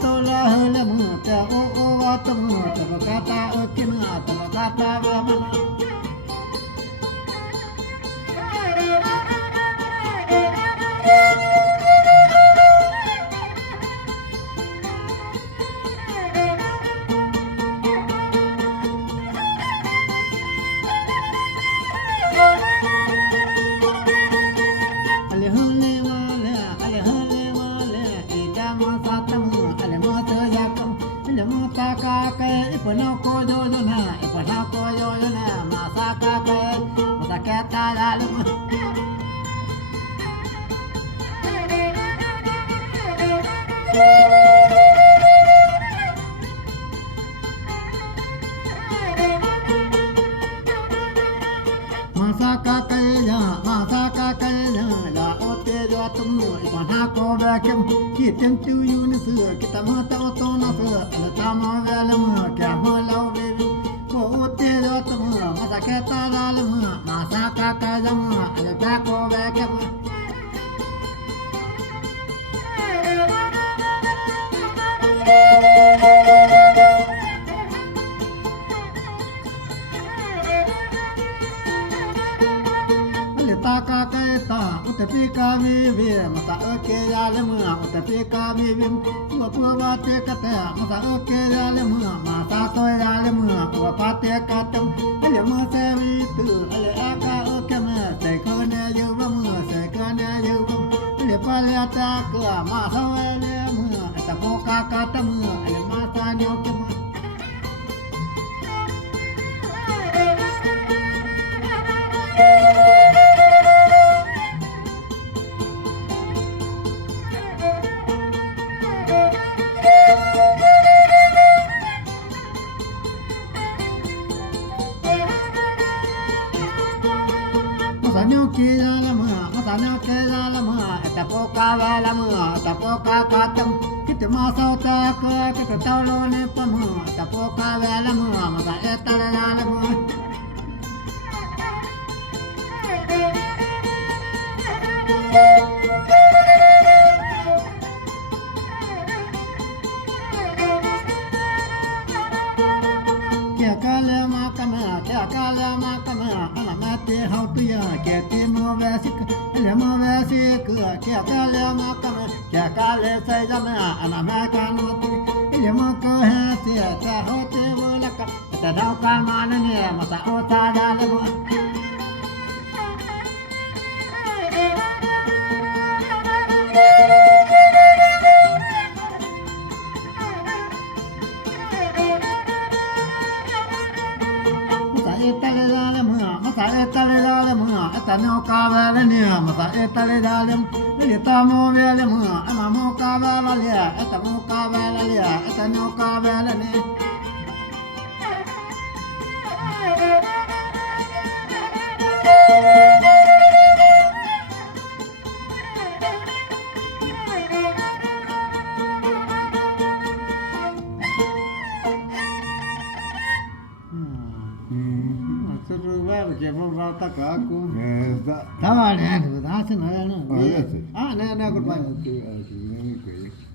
tola hela mu ta o wa ta mu ta kata okina ta kata wa mana Ipana ko yo na masa kakaiya masa kata dalam masa kakaiya la ote yo tumu ipana ko bakem kitem tu yunus kita mata otona se ala tama velam kya holau bebi ko ote yo tumu masa kata dalam masa kakaiya ala ta ko bakem kakaiya utapi kami masa oke dalam utapi kami pura te kata masa oke dalam masa toy dalam wapate katam ale masa itu ale aka oke sekone yubam ale palata ke masa ale eta poka katam ale masa nyokem Masanya ke dalam eta poka dalam eta poka katam kita masau tak kita tahu ne pamu eta poka dalam masa eta dalam kala makama ana mate hautia kete mo vasik le mo vasik ke kala makama ke kala sai jama ana makano le mo ko hati ta hote bolaka ta dau ka manane mata ota dalamu masa etale dalam eta no kabale ni masa etale dalam eta mo vele ama mo kabale eta mo kabale eta no kabale ni tak aku. Tahu ni, dah sih, nah, nah, good bye.